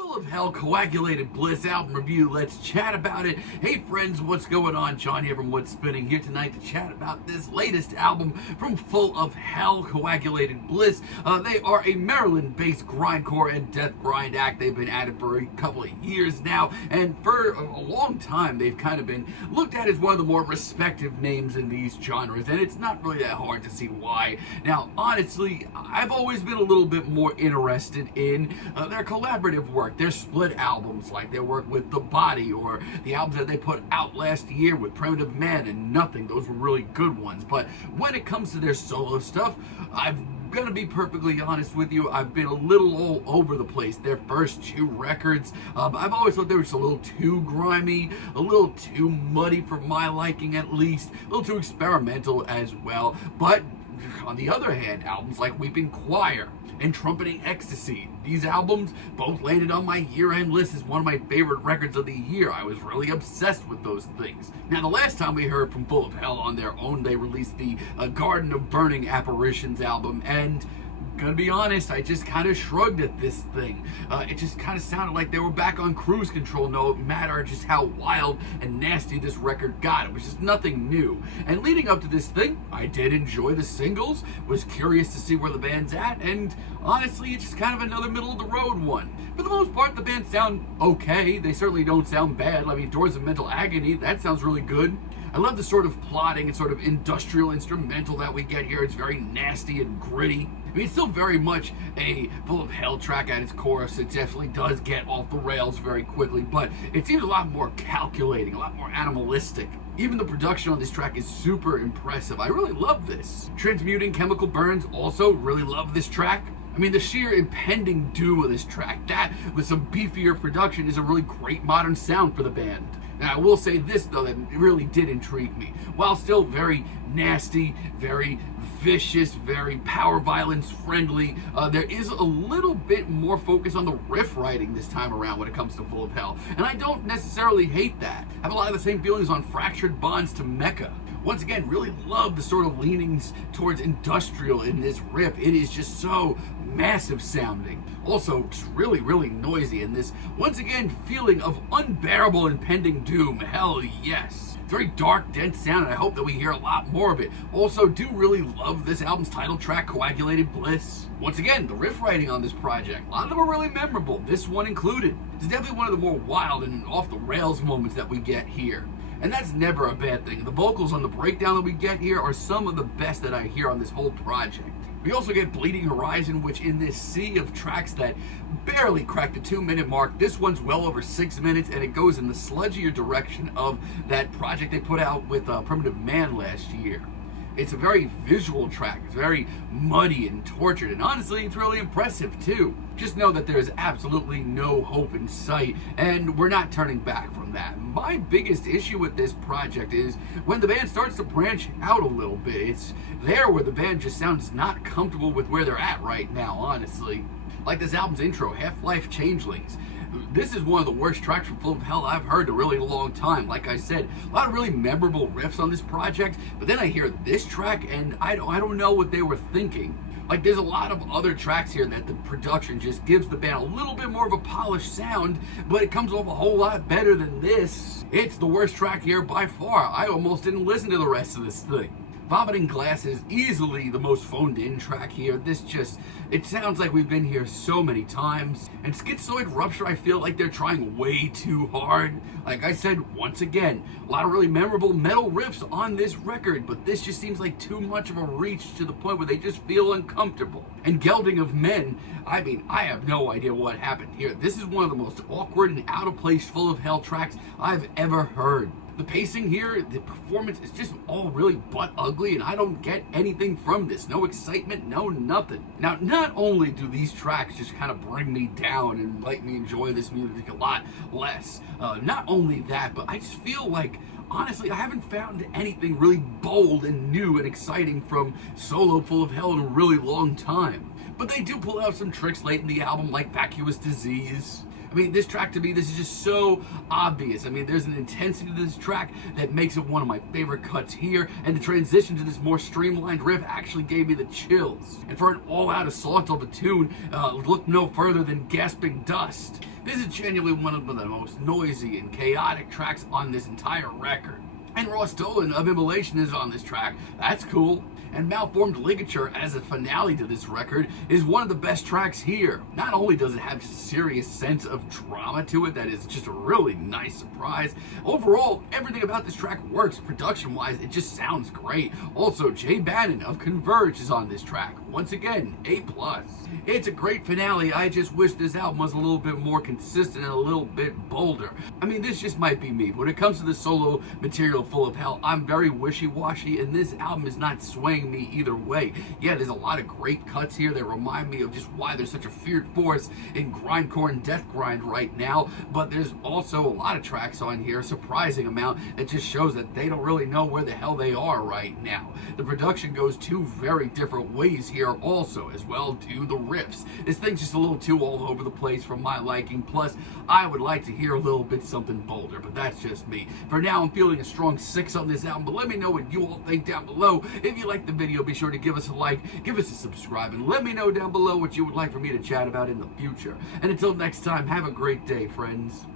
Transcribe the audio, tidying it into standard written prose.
Full of Hell Coagulated Bliss album review. Let's chat about it. Hey friends, what's going on? John here from What's Spinning here tonight to chat about this latest album from Full of Hell Coagulated Bliss. They are a Maryland-based grindcore and deathgrind act. They've been at it for a couple of years now, and for a long time they've kind of been looked at as one of the more respected names in these genres, and it's not really that hard to see why. Now, honestly, I've always been a little bit more interested in their collaborative work. Their split albums, like their work with The Body, or the albums that they put out last year with Primitive Man and Nothing. Those were really good ones. But when it comes to their solo stuff, I'm gonna be perfectly honest with you, I've been a little all over the place. Their first two records, I've always thought they were just a little too grimy, a little too muddy for my liking at least, a little too experimental as well. But on the other hand, albums like Weeping Choir and Trumpeting Ecstasy, these albums both landed on my year-end list as one of my favorite records of the year. I was really obsessed with those things. Now, the last time we heard from Full of Hell on their own, they released the Garden of Burning Apparitions album, and gonna be honest, I just kind of shrugged at this thing. It just kind of sounded like they were back on cruise control, no matter just how wild and nasty this record got. It was just nothing new. And leading up to this thing, I did enjoy the singles, was curious to see where the band's at, and honestly, it's just kind of another middle-of-the-road one. For the most part, the band sound okay. They certainly don't sound bad. I mean, Doors of Mental Agony, that sounds really good. I love the sort of plotting and sort of industrial instrumental that we get here. It's very nasty and gritty. I mean, it's still very much a Full of Hell track at its core, so it definitely does get off the rails very quickly, but it seems a lot more calculating, a lot more animalistic. Even the production on this track is super impressive. I really love this. Transmuting Chemical Burns, also really love this track. I mean, the sheer impending doom of this track, that with some beefier production, is a really great modern sound for the band. Now, I will say this, though, that really did intrigue me. While still very nasty, very vicious, very power violence friendly, there is a little bit more focus on the riff writing this time around when it comes to Full of Hell. And I don't necessarily hate that. I have a lot of the same feelings on Fractured Bonds to Mecca. Once again, really love the sort of leanings towards industrial in this riff. It is just so massive sounding. Also, just really, really noisy, and this, once again, feeling of unbearable impending doom. Hell yes. It's very dark, dense sound, and I hope that we hear a lot more of it. Also, do really love this album's title track, Coagulated Bliss. Once again, the riff writing on this project, a lot of them are really memorable, this one included. It's definitely one of the more wild and off-the-rails moments that we get here. And that's never a bad thing. The vocals on the breakdown that we get here are some of the best that I hear on this whole project. We also get Bleeding Horizon, which in this sea of tracks that barely crack the 2-minute mark, this one's well over 6 minutes, and it goes in the sludgier direction of that project they put out with Primitive Man last year. It's a very visual track. It's very muddy and tortured, and honestly, it's really impressive too. Just know that there's absolutely no hope in sight, and we're not turning back from that. My biggest issue with this project is when the band starts to branch out a little bit. It's there where the band just sounds not comfortable with where they're at right now, honestly. Like this album's intro, Half-Life Changelings. This is one of the worst tracks from Full of Hell I've heard in a really long time. Like I said, a lot of really memorable riffs on this project, but then I hear this track and I don't know what they were thinking. Like, there's a lot of other tracks here that the production just gives the band a little bit more of a polished sound, but it comes off a whole lot better than this. It's the worst track here by far. I almost didn't listen to the rest of this thing. Vomiting Glass is easily the most phoned-in track here. This just, it sounds like we've been here so many times. And Schizoid Rupture, I feel like they're trying way too hard. Like I said, once again, a lot of really memorable metal riffs on this record, but this just seems like too much of a reach to the point where they just feel uncomfortable. And Gelding of Men, I mean, I have no idea what happened here. This is one of the most awkward and out-of-place Full of Hell tracks I've ever heard. The pacing here, the performance is just all really butt ugly, and I don't get anything from this. No excitement, no nothing. Now, not only do these tracks just kind of bring me down and make me enjoy this music a lot less, not only that, but I just feel like, honestly, I haven't found anything really bold and new and exciting from solo Full of Hell in a really long time. But they do pull out some tricks late in the album, like Vacuous Disease. I mean, this track to me, this is just so obvious. I mean, there's an intensity to this track that makes it one of my favorite cuts here, and the transition to this more streamlined riff actually gave me the chills. And for an all-out assault of a tune, look no further than Gasping Dust. This is genuinely one of the most noisy and chaotic tracks on this entire record. And Ross Dolan of Immolation is on this track. That's cool. And Malformed Ligature as a finale to this record is one of the best tracks here. Not only does it have just a serious sense of drama to it that is just a really nice surprise, overall, everything about this track works production-wise. It just sounds great. Also, Jay Bannon of Converge is on this track. Once again, A+. It's a great finale. I just wish this album was a little bit more consistent and a little bit bolder. I mean, this just might be me. When it comes to the solo material Full of Hell, I'm very wishy-washy, and this album is not swaying me either way. Yeah, there's a lot of great cuts here that remind me of just why there's such a feared force in Grindcore and Deathgrind right now, but there's also a lot of tracks on here, a surprising amount, that just shows that they don't really know where the hell they are right now. The production goes two very different ways here also, as well do the riffs. This thing's just a little too all over the place for my liking, plus I would like to hear a little bit something bolder, but that's just me. For now, I'm feeling a strong 6 on this album, but let me know what you all think down below. If you like the video, be sure to give us a like, give us a subscribe, and let me know down below what you would like for me to chat about in the future. And until next time, have a great day, friends.